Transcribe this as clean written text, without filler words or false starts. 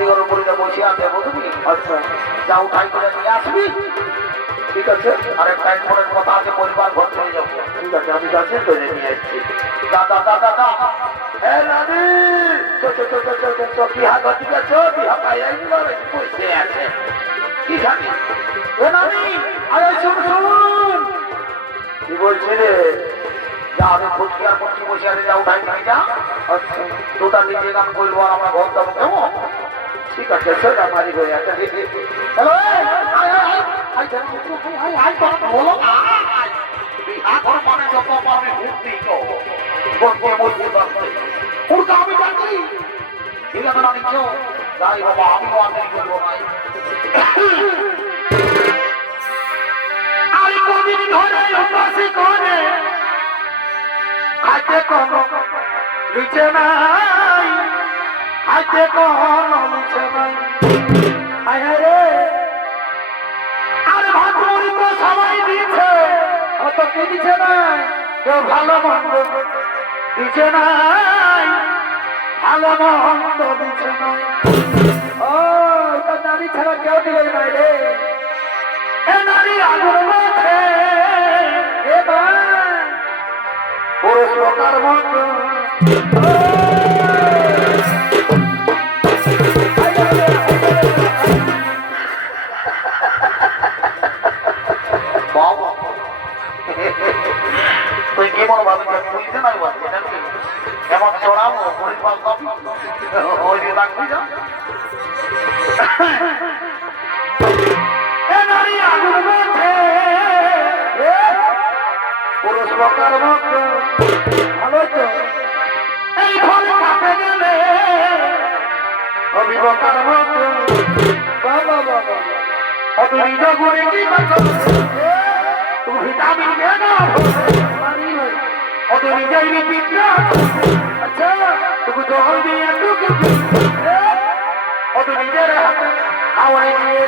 এগুলোর উপরে বসে আছে বুঝবি? আচ্ছা যা উঠাই করে নিয়ে আসবি। ঠিক আছে, আর একটা ফোনের কথা আছে, পরিবার ঘর চলে যাবো। ঠিক আছে, আমি যাচ্ছি তো নিয়ে এসছি। দাদা দাদা দাদা এ নানি বিহা ঘর ঠিক আছে, বিহা পাইলাই বসে আছে। কি খাবি? এ নানি আরে শুন শুন। কি বলছি রে? যা আমি ফুটকি আর ফুটকি বসে আছে, যা উঠাই নিয়ে যা। আচ্ছা দুটা নিজে গান বলবো আর আমরা ঘর যাবো কেমন? ঠিক আছে সেটা মারি হয়ে আছে। হ্যালো বলো না এখন মানে যত পারবে ঘুরতে উড়তে আমি জানি। ঠিক আছে না নিচ্ছ যাই বাবা, আমিও আগে করবো নাই। আমি কদিন ধরে উপাসী করে খাইতে কোনো লিচে নাই, খাইতে কোনো লিচে নাই। আরে আরে ভাতুরি তো সবাই দিচ্ছে, অত কি দিচ্ছে নাই? কেউ ভালো মন্দ দিচ্ছে নাই, ভালো মন্দ দিচ্ছে নাই। ও তোর নারী ছাড়া কেউ দিবে নাই রে। এ নারী আগুন মাঠে এবার পুরুষ লোকার মন্দ। তুই কেমন ভাবি বুঝতে না এমন চড়াবো পরিবার ওই দিয়ে রাখবি যা। পুরুষ লোকের মতো ভালো তো এই ফলে কাপে গেলে অভিবকার মতো বাবা বাবা অতরি জগুরে কি কথা তুমি ভিটামিন খেয়ে না অতরি যাইবি পিঠা। আচ্ছা তুমি জল দিয়ে টুকু অত নিজের হাতে খাওয়াই দিয়ে